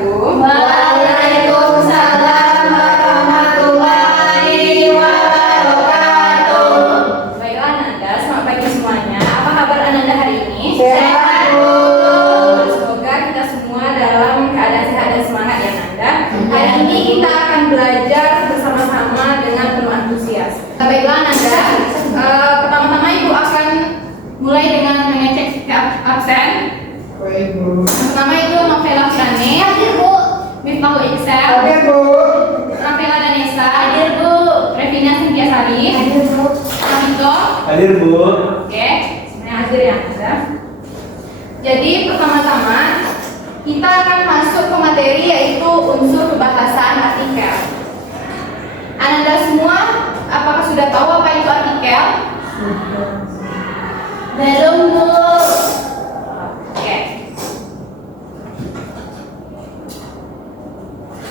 wabarakatuh. Waalaikumsalam warahmatullahi wabarakatuh. Baiklah Ananda, selamat pagi semuanya. Apa kabar Ananda hari ini? Sehat, Bu. Semoga kita semua dalam keadaan sehat dan semangat ya Ananda. Hari ini kita akan belajar bersama-sama dengan penuh antusias. Baiklah Ananda, pertama-tama Ibu akan mulai dengan mengecek absen. Baik, Bu. Pertama itu Novela Frane, Hadir, Bu. Miftahul Iksel, Hadir, Bu. Rafaela Danesa, Hadir, Bu. Revina Sintiasari, Hadir, Bu. Kamito. Hadir, Bu. Oke, semuanya hadir ya Anda. Jadi pertama-tama kita akan masuk ke materi yaitu unsur kebahasaan artikel. Anda semua apakah sudah tahu apa itu artikel? Belum, Bu. Oke.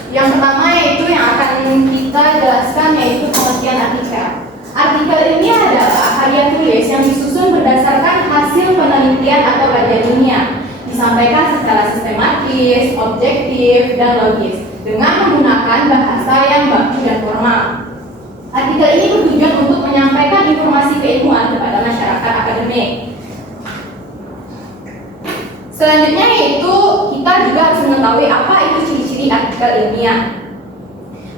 Yang pertama yaitu yang akan kita jelaskan yaitu pengertian artikel. Artikel ini adalah karya tulis yang disusun berdasarkan hasil penelitian atau kajian ilmiah, disampaikan secara sistematis, objektif, dan logis dengan menggunakan bahasa yang baku dan formal. Artikel ini bertujuan untuk menyampaikan informasi keilmuan kepada masyarakat akademik. Selanjutnya yaitu kita juga harus mengetahui apa itu ciri-ciri artikel ilmiah.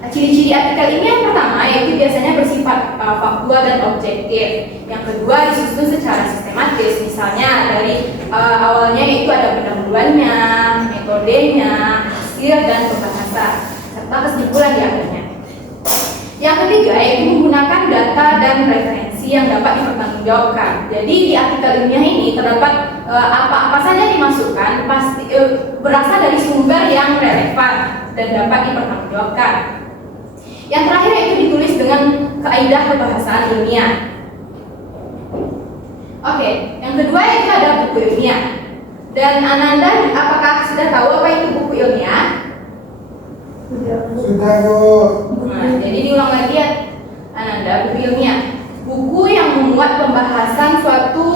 Ciri-ciri artikel ini yang pertama yaitu biasanya bersifat faktual dan objektif. Yang kedua disusun secara sistematis, misalnya dari awalnya itu ada pendahuluannya, metodenya, hasil dan pembahasan, serta kesimpulan di akhirnya. Yang ketiga yaitu menggunakan data dan referensi yang dapat dipertanggungjawabkan. Jadi di artikel ilmiah ini terdapat apa-apa saja dimasukkan pasti berasal dari sumber yang relevan dan dapat dipertanggungjawabkan. Yang terakhir yaitu ditulis dengan kaidah kebahasaan ilmiah. Oke, yang kedua yaitu ada buku ilmiah. Dan Ananda apakah sudah tahu apa itu buku ilmiah? Sudah, Bu. Nah, jadi diulang lagi ya Ananda, buku ilmiah. Buku yang memuat pembahasan suatu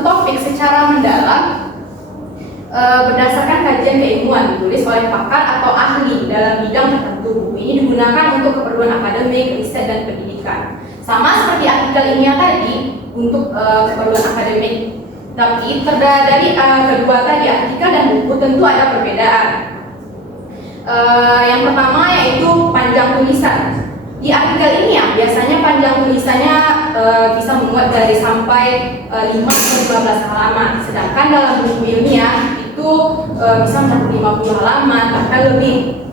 topik secara mendalam berdasarkan kajian keilmuan ditulis oleh pakar atau ahli dalam bidang tertentu. Buku ini digunakan untuk keperluan akademik, riset dan pendidikan. Sama seperti artikel ilmiah tadi untuk keperluan akademik. Tapi dari kedua tadi artikel dan buku tentu ada perbedaan. Yang pertama yaitu panjang tulisan. Di artikel ini ya biasanya panjang tulisannya bisa memuat dari sampai 5 sampai 12 halaman. Sedangkan dalam buku ilmiah itu bisa mencapai 50 halaman bahkan lebih.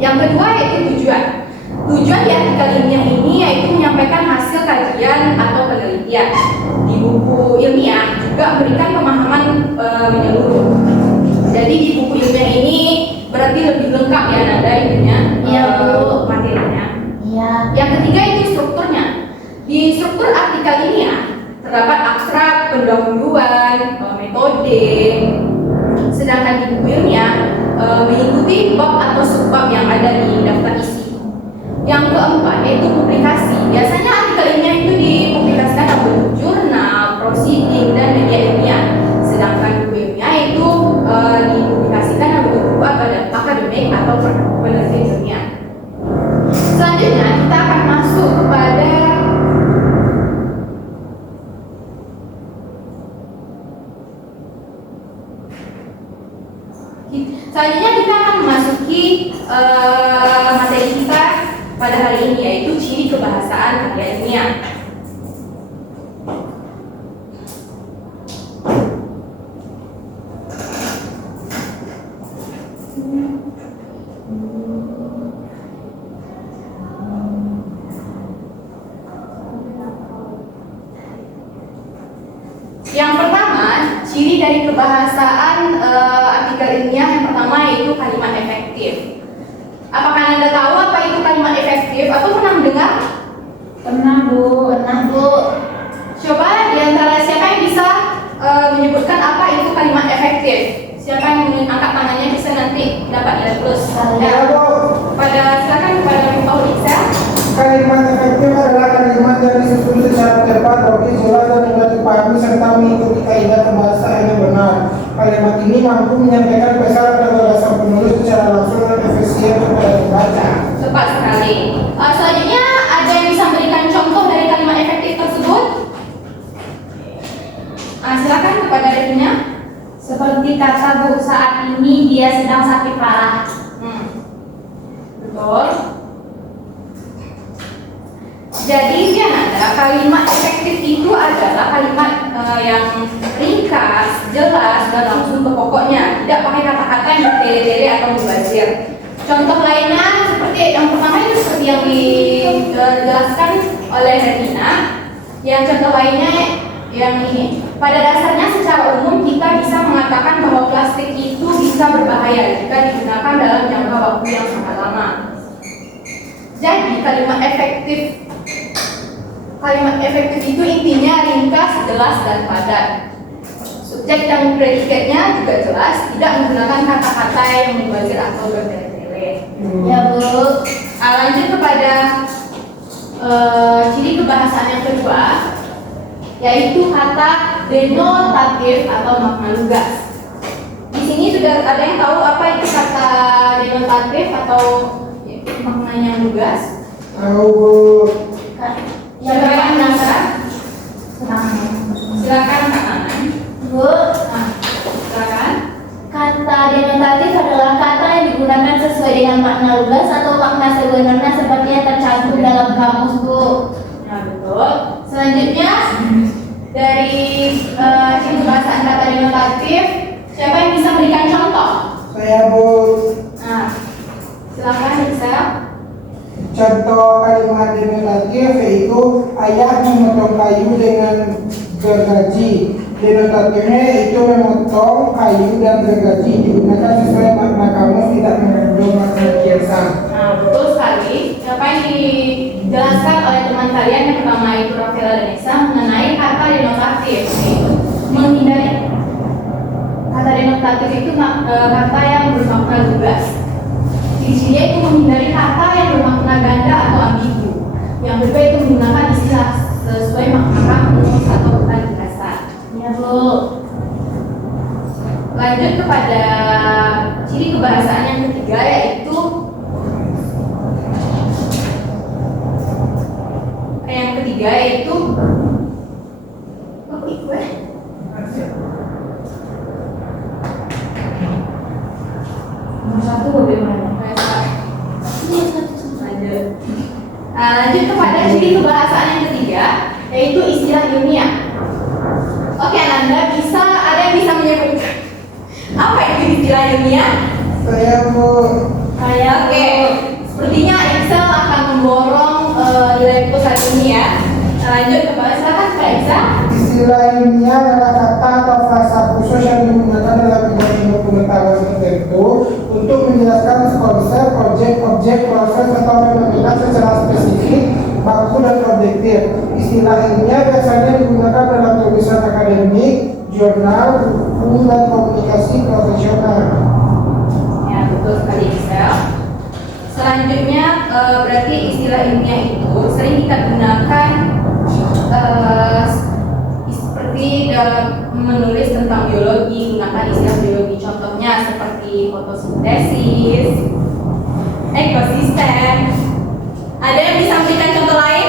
Yang kedua yaitu tujuan. Tujuan di artikel ilmiah ini yaitu menyampaikan hasil kajian atau penelitian. Di buku ilmiah juga memberikan pemahaman menyeluruh. Jadi di buku ilmiah ini berarti lebih lengkap ya Nanda ininya, Iya, Bu. materinya. Iya. Yang ketiga itu strukturnya. Di struktur artikel ini ya terdapat abstrak, pendahuluan, metode. Sedangkan di buku ilmiah mengikuti bab atau subbab yang ada di daftar isi. Yang keempat yaitu publikasi. Biasanya artikel ilmiah itu dipublikasikan dalam bentuk jurnal, proceeding, dan media ilmiah. Sedangkan buku ilmiah itu dipublikasikan dalam bentuk buku akademik atau penelitian ilmiah. Selanjutnya kita akan masuk kepada memasuki materi kita pada hari ini yaitu ciri kebahasaan karya ilmiah. Yang pertama, ciri dari kebahasaan artikel ilmiah yang pertama yaitu kalimat efektif. Apakah Anda tahu apa itu kalimat efektif atau pernah mendengar? Pernah, Bu. Pernah, Bu. Coba di antara siapa yang bisa menyebutkan apa itu kalimat efektif? Siapa yang angkat tangannya bisa nanti dapat nilai plus. Ya, Bu. Silakan kepada Miftahul Iksel. Kalimat efektif adalah kalimat yang disusun secara tepat, logis, jelas, dan mudah dipahami serta mengikuti kaidah kebahasaan yang benar. Kalimat ini mampu menyampaikan pesan atau gagasan penulis secara langsung dan efisien kepada pembaca. Tepat sekali. Selanjutnya ada yang bisa memberikan contoh dari kalimat efektif tersebut? Silakan kepada Revina. Seperti kata Bu, saat ini dia sedang sakit parah. Betul. Jadi ada kalimat efektif itu adalah kalimat yang ringkas, jelas, dan langsung ke pokoknya, tidak pakai kata-kata yang bertele-tele atau mubazir. Contoh lainnya seperti yang pertama itu seperti yang dijelaskan oleh Revina. Yang contoh lainnya yang ini. Pada dasarnya secara umum kita bisa mengatakan bahwa plastik itu bisa berbahaya jika digunakan dalam jangka waktu yang sangat lama. Jadi kalimat efektif itu intinya ringkas, jelas, dan padat. Subjek dan predikatnya juga jelas, tidak menggunakan kata-kata yang mubazir atau bertele-tele. Ya Bu. Lanjut kepada ciri kebahasaan yang kedua, yaitu kata denotatif atau makna lugas. Di sini sudah ada yang tahu apa itu kata denotatif atau maknanya lugas? Tahu Bu. Siapa yang penasaran? Silakan Kak Anan. Bu, Silakan. kata denotatif adalah kata yang digunakan sesuai dengan makna lugas atau makna sebenarnya seperti yang tercantum dalam kamus Bu. Nah, betul. Selanjutnya dari ciri kebahasaan kata denotatif, siapa yang bisa memberikan contoh? Saya Bu. Nah, silakan bisa. Contoh kalimat denotatif yaitu ayah memotong kayu dengan gergaji. Denotatifnya itu memotong kayu dan gergaji digunakan sesuai makna kamus, tidak mengandung makna kiasan. Nah, betul sekali. Apa yang dijelaskan oleh teman kalian yang pertama itu Rafaela dan Esa mengenai kata denotatif, yaitu menghindari kata denotatif itu kata yang bermakna lugas. Ciri-cirinya itu menghindari kata yang bermakna ganda atau ambigu. Yang kedua itu menggunakan istilah sesuai makna kamus atau bukan dasar. Ya Bu. Lanjut kepada ciri kebahasaan yang ketiga, yaitu Nomor satu bagaimana? Lanjut kepada ciri kebahasaan yang ketiga, yaitu istilah ilmiah. Oke, Ananda, ada yang bisa menyebutkan apa itu istilah ilmiah? Saya Bu. Oke, sepertinya Excel akan memborong nilai pusat ini ya. Lanjut kepada silakan Kak Excel. Istilah ilmiah adalah kata atau frasa khusus yang digunakan dalam bidang ilmu pengetahuan tertentu untuk menjelaskan konsep, objek, proses atau fenomena secara spesifik, baku dan objektif. Istilah ilmiah biasanya digunakan dalam tulisan akademik, jurnal, buku, dan komunikasi profesional. Ya, betul sekali Excel. Selanjutnya berarti istilah ilmiah itu sering kita gunakan seperti dalam menulis tentang biologi, gunakan istilah biologi. Contohnya seperti fotosintesis, ekosistem. Ada yang bisa memberikan contoh lain?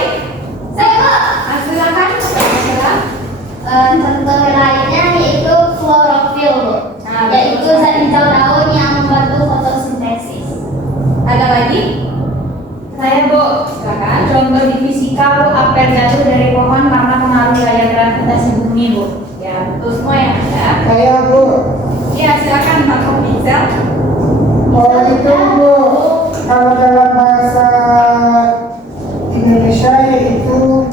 Saya Silakan. contoh lainnya yaitu klorofil Bu. Nah, Yaitu betul. zat hijau daun yang membantu fotosintesis. Ada lagi? Saya Bu. Silakan. Contoh di fisika Bu, aper jatuh dari pohon karena pengaruh gaya gravitasi bumi Bu. Ya, betul semua yang ada. Saya Bu. Ya, silakan Pak Komisar. Oh itu Bu. Kalau dalam bahasa Indonesia yaitu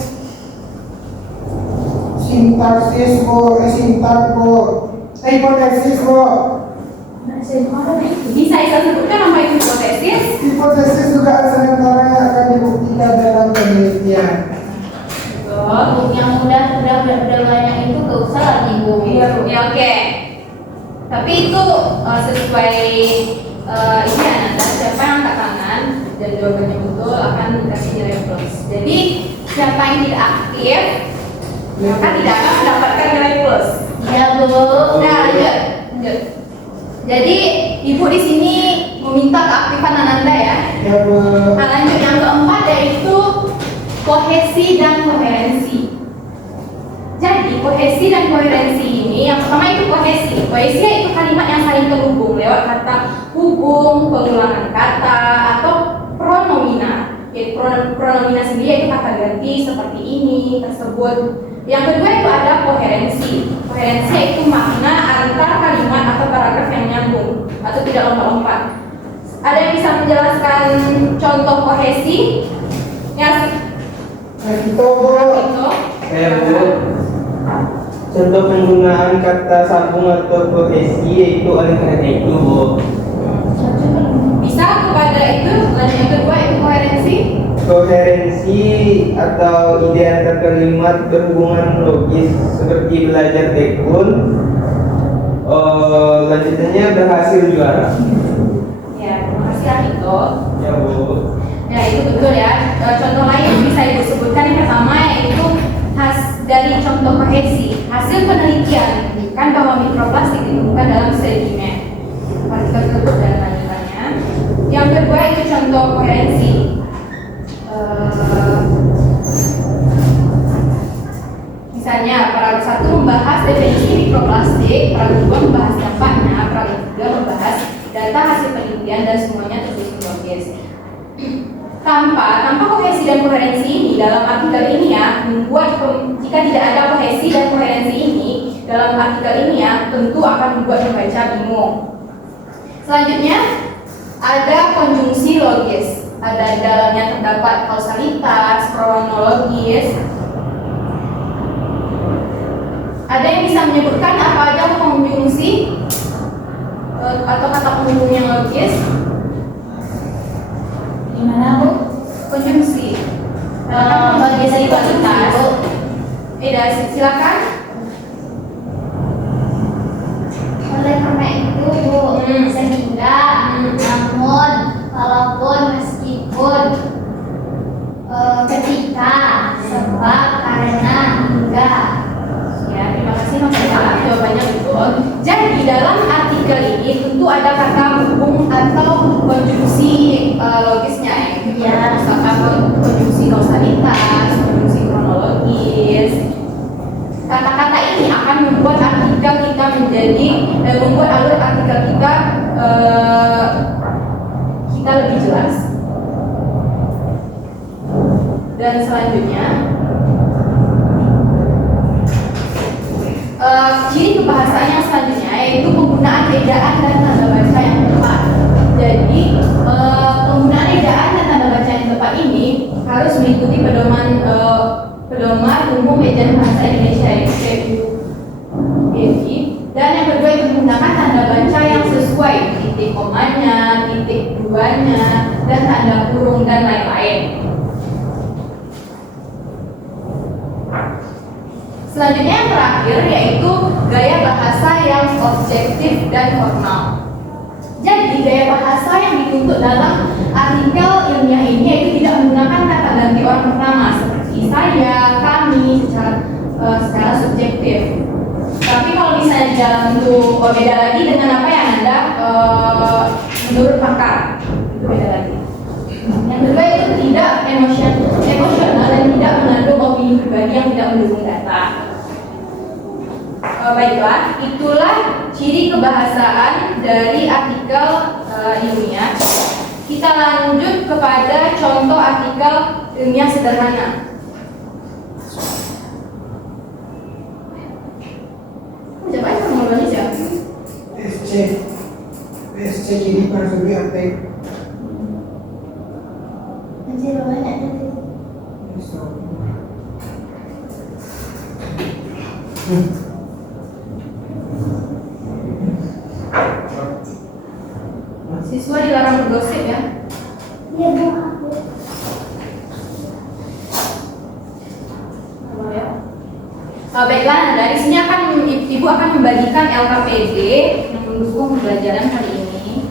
sintaksis Bu, hipotesis Bu. Bisa Isa sebutkan apa itu hipotesis? Hipotesis juga sementara yang akan dibuktikan dalam penelitian. Betul. Bu, yang udah banyak itu gak usah lagi Bu. Ya, oke. Tapi itu sesuai ini Ananda, siapa yang angkat tangan dan jawabannya betul akan dikasih nilai plus. Jadi siapa yang tidak aktif maka tidak akan mendapatkan nilai plus. Ya Bu. Nah, lanjut. Lanjut. Jadi ibu di sini meminta keaktifan Ananda ya. Ya Bu. Nah, lanjut yang keempat yaitu kohesi dan koherensi. Jadi kohesi dan koherensi ini yang pertama itu kohesi. Kohesi itu kalimat yang saling terhubung lewat kata hubung, pengulangan kata atau pronomina. Jadi pronomina sendiri itu kata ganti seperti ini, tersebut. Yang kedua itu ada koherensi. Koherensi itu makna antar kalimat atau paragraf yang nyambung atau tidak lompat-lompat. Ada yang bisa menjelaskan contoh kohesi? Ya, Kita Bu. itu. Bu. Contoh penggunaan kata sambung atau kohesi yaitu oleh karena itu, Bu. Bisa kepada itu. Lanjut yang kedua itu koherensi. Koherensi atau ide antar kalimat berhubungan logis seperti belajar tekun. Lanjutannya berhasil juara. Ya, terima kasih Akito. Ya Bu. Ya itu betul ya. Contoh lain yang bisa ibu sebutkan yang pertama yaitu dari contoh kohesi. Hasil penelitian menunjukkan bahwa mikroplastik ditemukan dalam sedimen. Partikel tersebut dan lanjutannya. Yang kedua itu contoh koherensi. Misalnya paragraf 1 membahas definisi mikroplastik, paragraf 2 membahas dampaknya, paragraf 3 membahas data hasil penelitian dan semuanya tersusun logis. Tanpa kohesi dan koherensi ini dalam artikel ini ya, membuat jika tidak ada kohesi dan koherensi ini dalam artikel ini ya, tentu akan membuat pembaca bingung. Selanjutnya ada konjungsi logis. Ada dalamnya terdapat kausalitas, kronologis. Ada yang bisa menyebutkan apa aja konjungsi atau kata penghubung yang logis? Gimana Bu? Konjungsi. Logis itu kualitas. Silakan. Oleh karena itu Bu, sehingga namun, walaupun, meskipun, ketika, sebab, karena, hingga. Ya, terima kasih Mas Eka. Jawabannya betul. Jadi dalam artikel ini tentu ada kata hubung atau konjungsi logisnya ya. Ya. Misalkan konjungsi kausalitas, konjungsi kronologis. Kata-kata ini akan membuat artikel kita menjadi membuat alur artikel kita lebih jelas. Dan selanjutnya ciri kebahasaan yang selanjutnya yaitu penggunaan ejaan dan tanda baca yang tepat. Jadi penggunaan ejaan dan tanda baca yang tepat ini harus mengikuti pedoman umum ejaan bahasa Indonesia yaitu PUEJ. Dan yang kedua itu menggunakan tanda baca yang sesuai, titik komanya, titik duanya, dan tanda kurung dan lain-lain. Selanjutnya yang terakhir yaitu gaya bahasa yang objektif dan formal. Jadi gaya bahasa yang dituntut dalam artikel ilmiah ini yaitu tidak menggunakan kata ganti orang pertama seperti saya, kami secara subjektif. Tapi kalau misalnya dalam bentuk beda lagi dengan apa yang Anda menurut pakar itu beda lagi. Yang kedua itu tidak emosional dan tidak mengandung opini pribadi yang tidak mendukung data. Baiklah, itulah ciri kebahasaan dari artikel ilmiah. Kita lanjut kepada contoh artikel ilmiah sederhana. Siapa yang ngomongnya siapa? SC jadi parsubi atek. Anjir, banyak nanti. Siswa dilarang bergosip ya. Iya Bu, aku. Baiklah, dari sini Ibu akan membagikan LKPD yang mendukung pembelajaran kali ini.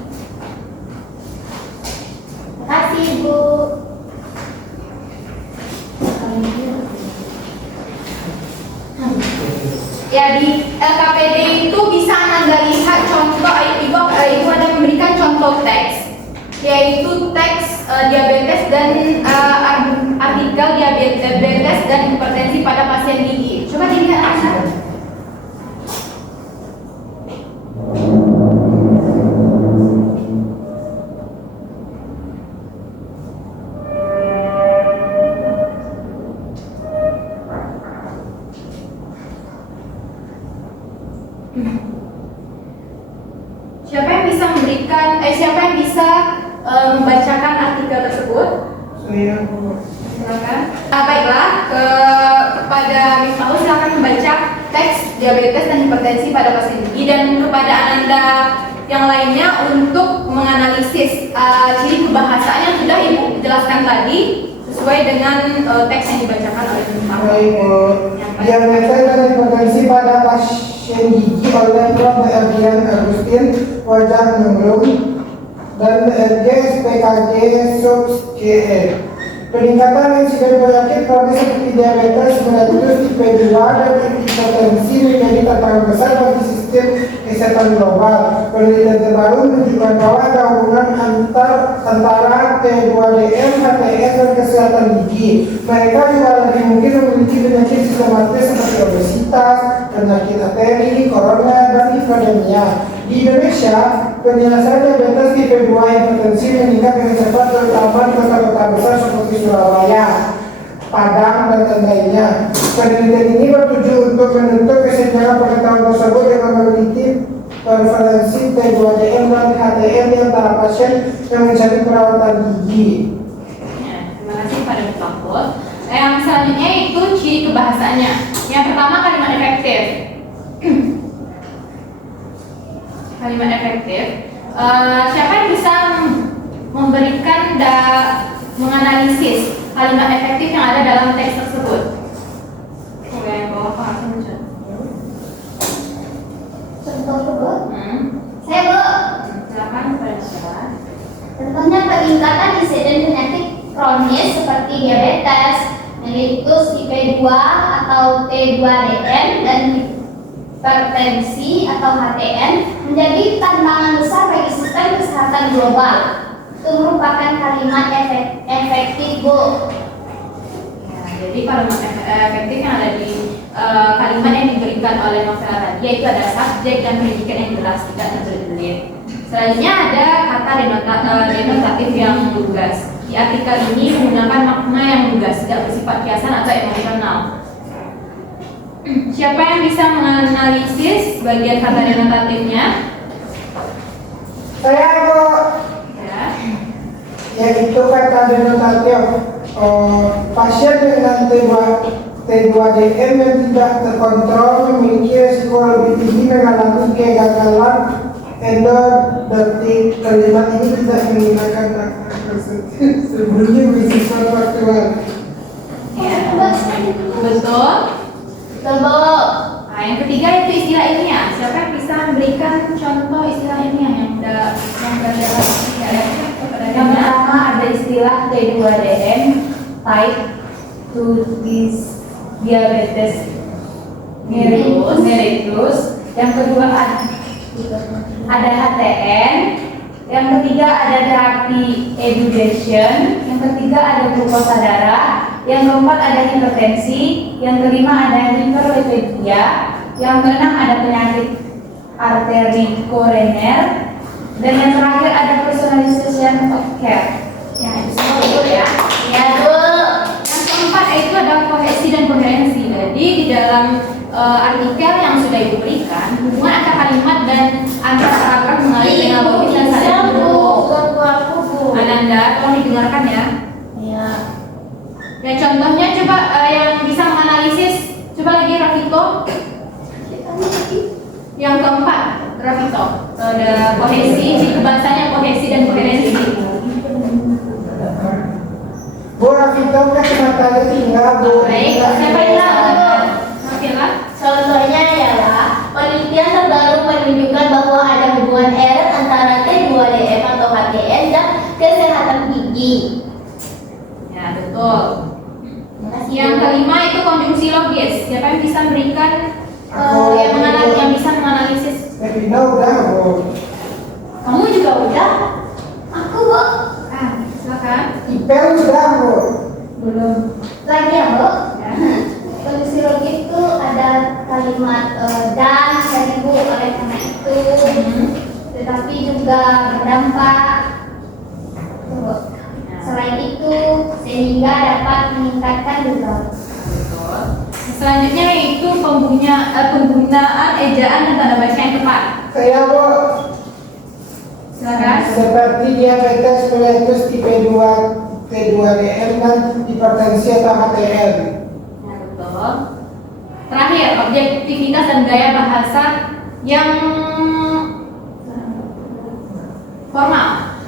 Terima kasih Bu. Ya, di LKPD itu bisa Anda lihat diabetes dan artikel diabetes dan hipertensi pada pasien gigi. Coba dilihat Aksa. Siapa yang bisa membacakan artikel tersebut? Saya Silakan. Baiklah, kepada Miftahul silakan membaca teks diabetes dan hipertensi pada pasien gigi, dan kepada Ananda yang lainnya untuk menganalisis ciri kebahasaan yang sudah Ibu jelaskan tadi sesuai dengan teks yang dibacakan oleh Miftahul. baik, diabetes dan hipertensi pada pasien gigi oleh Prof. Adrian Agustin, wajah menurun, dan SPKG subs GE. Peningkatan insiden penyakit kronis seperti diabetes, mellitus tipe 2 dan hipertensi menjadi tantangan besar bagi sistem kesehatan global. Penelitian terbaru menunjukkan bahwa ada hubungan antara T2DM, HTS, dan kesehatan gigi. Mereka juga lebih mungkin memiliki penyakit sistematis seperti obesitas, penyakit arteri, koroner, dan lipidemia. Di Indonesia, penyelesaian diabetes tipe 2 hipertensi meningkat dengan cepat, terutama di kota-kota besar seperti Surabaya, Padang, dan lainnya. Penelitian ini bertujuan untuk menuntut kesenjangan pengetahuan tersebut dengan meneliti prevalensi T2DM dan HTN di antara pasien yang mencari perawatan gigi. Ya, terima kasih pada Miftahul. Yang selanjutnya itu ciri kebahasaannya. Yang pertama, kalimat efektif. Kalimat efektif. Siapa yang bisa memberikan menganalisis kalimat efektif yang ada dalam teks tersebut? Oke, yang bawah Pak Hasan. Contoh Bu. Saya Bu. Silakan pada saudara. Contohnya peningkatan insiden penyakit kronis seperti diabetes, mellitus tipe 2 atau T2DM, dan hipertensi atau HTN menjadi tantangan besar bagi sistem kesehatan global. Itu merupakan kalimat efektif Bu. Ya, jadi kalimat efektif yang ada di kalimat yang diberikan oleh novel tadi, yaitu ada subjek dan predikat yang jelas, tidak terbelit. Selanjutnya ada kata denotatif yang lugas. Di artikel ini menggunakan makna yang lugas, tidak bersifat kiasan atau emosional. Siapa yang bisa menganalisis bagian kata denotatifnya? Saya kok Ya. yaitu kata denotatif pasien dengan T2DM yang tidak terkontrol memiliki risiko lebih tinggi mengalami kegagalan endodotik. Kalimat ini tidak menggunakan sebelumnya bersifat faktual. Ya. Betul. Betul. Nah, yang ketiga itu istilah ilmiah. Siapa yang bisa memberikan contoh istilah ilmiah yang berada Yang pertama ada istilah T2DM, type 2 diabetes mellitus. Yang kedua ada HTN. Yang ketiga ada terapi education. Yang ketiga ada glukosa darah. Yang keempat ada hipertensi. Yang kelima ada hiperlipidemia. Yang keenam ada penyakit arteri koroner. Dan yang terakhir ada personalization of care. Ya, itu semua betul ya. Ya Bu. Yang keempat itu adalah kohesi dan koherensi. Jadi di dalam artikel yang sudah Ibu berikan, hubungan antara kalimat dan antara paragraf mengalir dengan logis dan saling mendukung. Ganggu aku Bu. Ananda, tolong didengarkan ya. Ya. Ya, contohnya coba yang bisa menganalisis, coba lagi Rafito. Yang keempat, Rafito, ada kohesi, bahasanya kohesi dan koherensi. Bu Rafito kan matanya tinggal Bu. Baik, siapa yang Nafila? Contohnya ialah penelitian terbaru menunjukkan bahwa ada hubungan erat antara T2DM atau HTN dan kesehatan gigi. Ya, betul. Makasih, Yang Bu. kelima itu konjungsi logis. Siapa yang bisa memberikan yang bisa menganalisis? Revina udah Bu. Kamu juga udah? Aku Bu. Silakan. IPL sudah Bu. Belum. Lagi ya, Bu? Ya. Kondisi logik itu ada kalimat dan tadi Bu, oleh karena itu, tetapi juga berdampak. Tuh, Bu. Selain itu, sehingga dapat meningkatkan juga. Selanjutnya yaitu penggunaan ejaan dan tanda baca yang tepat. Saya Bu. Silakan. Seperti diabetes, mellitus tipe 2, T2DM dan hipertensi atau HTL. Nah, betul. Terakhir, objektivitas dan gaya bahasa yang formal.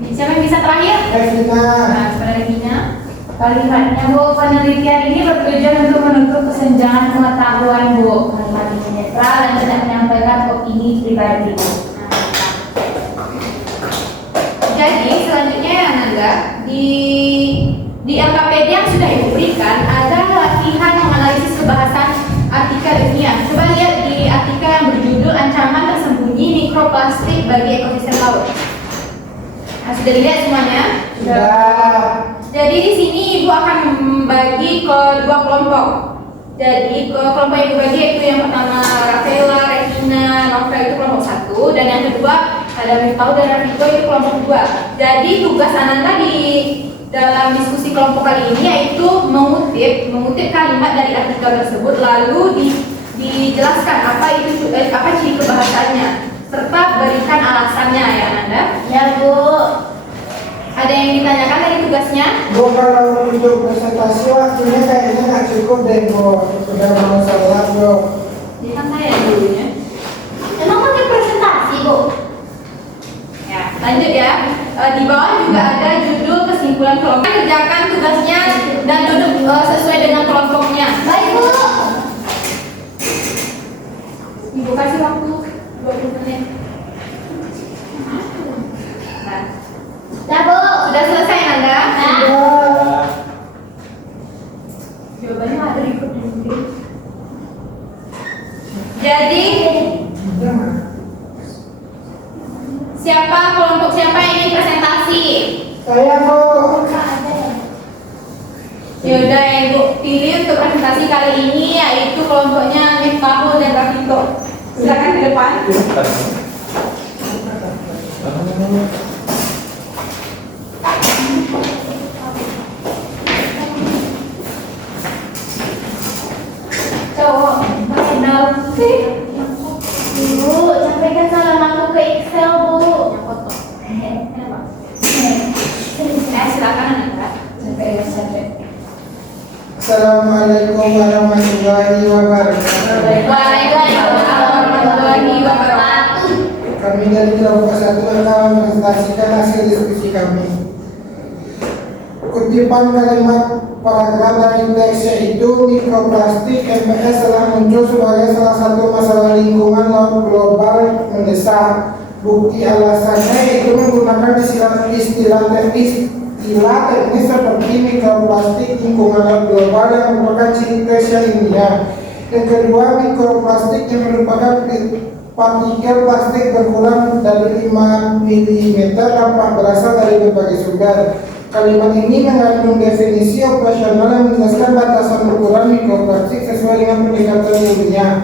Siapa yang bisa terakhir? Evina. Nah, kepada Regina. Kalimatnya Bu, penelitian ini bertujuan untuk menutup kesenjangan pengetahuan Bu. Kalimat ini netral dan tidak menyampaikan opini pribadi Bu. Jadi selanjutnya ya Nanda, di LKPD yang sudah Ibu berikan ada latihan menganalisis kebahasan artikel ilmiah. Coba lihat di artikel yang berjudul Ancaman Tersembunyi Mikroplastik bagi Ekosistem Laut. Nah, sudah dilihat semuanya? Sudah. Jadi di sini Ibu akan membagi ke dua kelompok. Jadi ke kelompok yang dibagi yaitu yang pertama Rafaela, Regina, Nova itu kelompok 1 dan yang kedua ada Miftah dan Rafiko itu kelompok 2. Jadi tugas Ananda di dalam diskusi kelompok kali ini yaitu mengutip kalimat dari artikel tersebut lalu dijelaskan apa ciri kebahasannya serta berikan alasannya ya Ananda. Ya Bu. Ada yang ditanyakan dari tugasnya? Bu, kalau untuk presentasi waktunya kayaknya nggak cukup deh Bu. Sudah mau salat Bu. Jadi kan saya dulunya. Emang pakai presentasi Bu? Ya, lanjut ya. Di bawah juga ada judul kesimpulan kelompok. Kerjakan tugasnya dan duduk sesuai dengan kelompoknya. Baik Bu. Ibu kasih waktu 20 menit. Nah, Dah Bu. sudah selesai Nanda? Sudah. Jawabannya ada di grup. Jadi kelompok siapa yang ingin presentasi? Saya Bu. Yaudah Ibu pilih untuk presentasi kali ini yaitu kelompoknya Miftahul dan Rafito. Silakan ke depan. Cowok, kenal sih. Bu, sampaikan salam aku ke Excel Bu. Yang foto. Silakan Nanda. Sampai. Assalamualaikum warahmatullahi wabarakatuh. Waalaikumsalam warahmatullahi wabarakatuh. Kami dari kelompok 1 akan mempresentasikan hasil diskusi kami. Kutipan kalimat paragraf dari teks yaitu mikroplastik MPS telah muncul sebagai salah satu masalah lingkungan laut global mendesak. Bukti alasannya yaitu menggunakan istilah teknis seperti mikroplastik lingkungan laut global yang merupakan ciri khas ilmiah. Yang kedua, mikroplastik yang merupakan partikel plastik berukuran dari 5 mm tampak berasal dari berbagai sumber. Kalimat ini mengandung definisi operasional yang menjelaskan batasan ukuran mikroplastik sesuai dengan pendekatan ilmiah.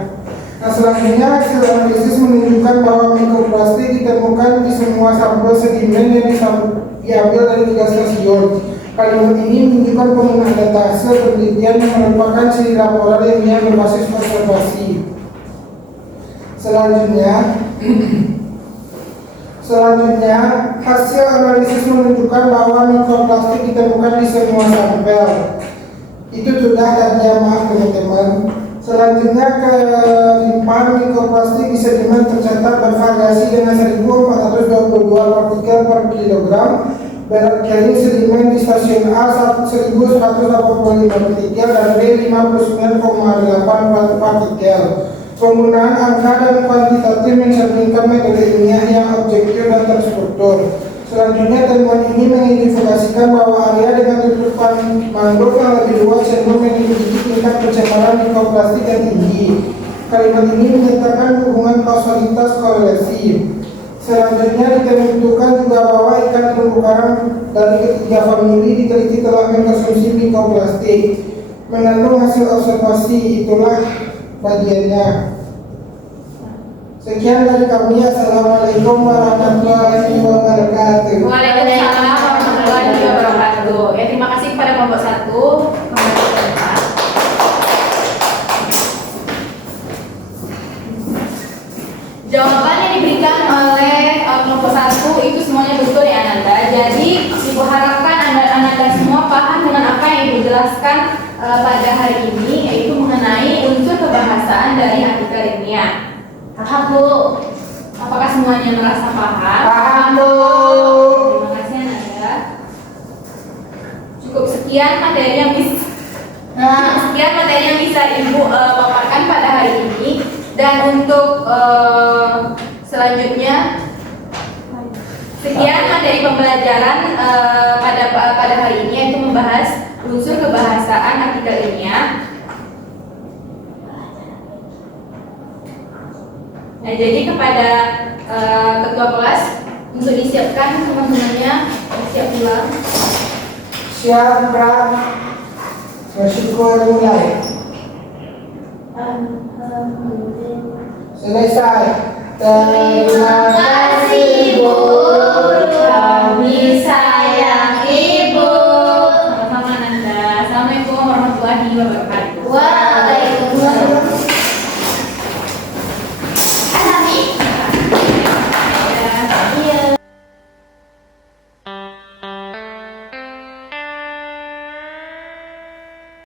Nah, selanjutnya hasil analisis menunjukkan bahwa mikroplastik ditemukan di semua sampel sedimen yang diambil dari 3 stasiun. Kalimat ini menunjukkan penggunaan data hasil penelitian yang merupakan ciri laporan ilmiah berbasis observasi. Selanjutnya, hasil analisis menunjukkan bahwa mikroplastik ditemukan di semua sampel. Itu sudah dan ya maaf teman-teman. Selanjutnya, kelimpahan mikroplastik di sedimen tercatat bervariasi dengan 1422 partikel per kilogram. Berat carrying sedimen di stasiun A 1185 partikel dan B 59,8 partikel. Penggunaan angka dan kuantitatif mencerminkan metode ilmiah yang objektif dan terstruktur. Selanjutnya, temuan ini mengidentifikasikan bahwa area dengan tutupan mangrove yang lebih luas cenderung memiliki tingkat pencemaran mikroplastik yang tinggi. Kalimat ini menyatakan hubungan kausalitas korelasi. Selanjutnya ditentukan juga bahwa ikan terumbu karang dari ketiga famili diteliti telah mengkonsumsi mikroplastik. Mengandung hasil observasi, itulah bagiannya. Sekian dari kami. Assalamualaikum warahmatullahi wabarakatuh. Waalaikumsalam warahmatullahi wabarakatuh. Ya, terima kasih kepada kelompok 1. Jawaban yang diberikan oleh kelompok 1 itu semuanya betul ya Ananda. Jadi Ibu harapkan Ananda semua paham dengan apa yang Ibu jelaskan pada hari ini, yaitu mengenai unsur kebahasaan dari artikel ilmiah. Paham Bu? Apakah semuanya merasa paham? Paham Bu. Terima kasih Ananda. Cukup sekian materi yang bisa Ibu paparkan pada hari ini. Dan untuk selanjutnya, sekian materi pembelajaran pada hari ini, yaitu membahas unsur kebahasaan artikel ilmiah. Nah, jadi kepada ketua kelas untuk disiapkan teman-temannya siap pulang. Siap, Bram. Bersyukur mulai. Selesai. Terima kasih.